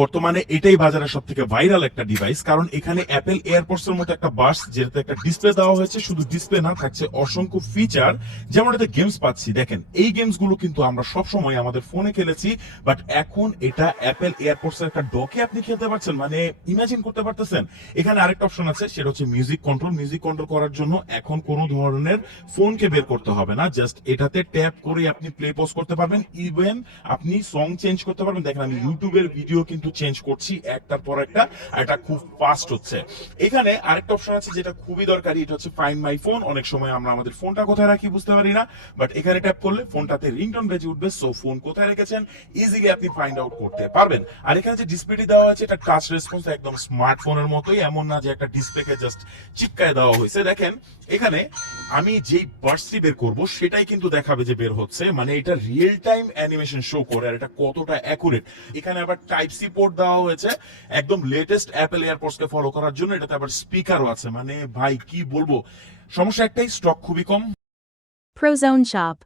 বর্তমানে এটাই বাজারের সব থেকে ভাইরাল একটা ডিভাইস, কারণ এখানে অ্যাপেল এয়ারপডস এর মতো একটা বাস, যেটাতে একটা ডিসপ্লে দেওয়া হয়েছে, শুধু ডিসপ্লে না, থাকছে অসংখ্য ফিচার। যেমন এটাতে গেমস পাচ্ছি, দেখেন এই গেমস গুলো কিন্তু আমরা সব সময় আমাদের ফোনে খেলেছি, বাট এখন এটা অ্যাপেল এয়ারপডস এর একটা ডকে আপনি খেলতে পারছেন, মানে ইমাজিন করতে পারতেছেন। এখানে আরেকটা অপশন আছে, সেটা হচ্ছে মিউজিক কন্ট্রোল। মিউজিক কন্ট্রোল করার জন্য এখন কোনো ধরনের ফোনকে বের করতে হবে না, জাস্ট এটাতে ট্যাপ করে আপনি প্লে পজ করতে পারবেন। ইভেন আপনি সং চেঞ্জ করতে পারবেন। দেখেন আমি ইউটিউবের ভিডিও কিন্তু চেঞ্জ করছি একটার পর একটা, আর এটা খুব ফাস্ট হচ্ছে। এখানে আরেকটা অপশন আছে যেটা খুবই দরকারি, এটা হচ্ছে ফাইন্ড মাই ফোন। অনেক সময় আমরা আমাদের ফোনটা কোথায় রাখি বুঝতে পারি না, বাট এখানে ট্যাপ করলে ফোনটাতে রিংটোন বেজে উঠবে, সো ফোন কোথায় রেখেছেন ইজিলি আপনি ফাইন্ড আউট করতে পারবেন। আর এখানে যে ডিসপ্লেটি দেওয়া আছে, এটা টাচ রেসপন্স, একদম স্মার্টফোনের মতোই, এমন না যে একটা ডিসপ্লেকে জাস্ট চিপকায় দেওয়া হয়েছে। দেখেন এখানে আমি যেই বার্সটি বের করব সেটাই কিন্তু দেখাবে যে বের হচ্ছে, মানে এটা রিয়েল টাইম অ্যানিমেশন শো করে, আর এটা কতটা অ্যাকুরেট। এখানে আবার টাইপ সি পোর্ট দেওয়া হয়েছে একদম লেটেস্ট অ্যাপেল এয়ারপডস কে ফলো করার জন্য। এটাতে আবার স্পিকারও আছে, মানে ভাই কি বলবো, সমস্যা একটাই, স্টক খুবই কম। Prozone Shop.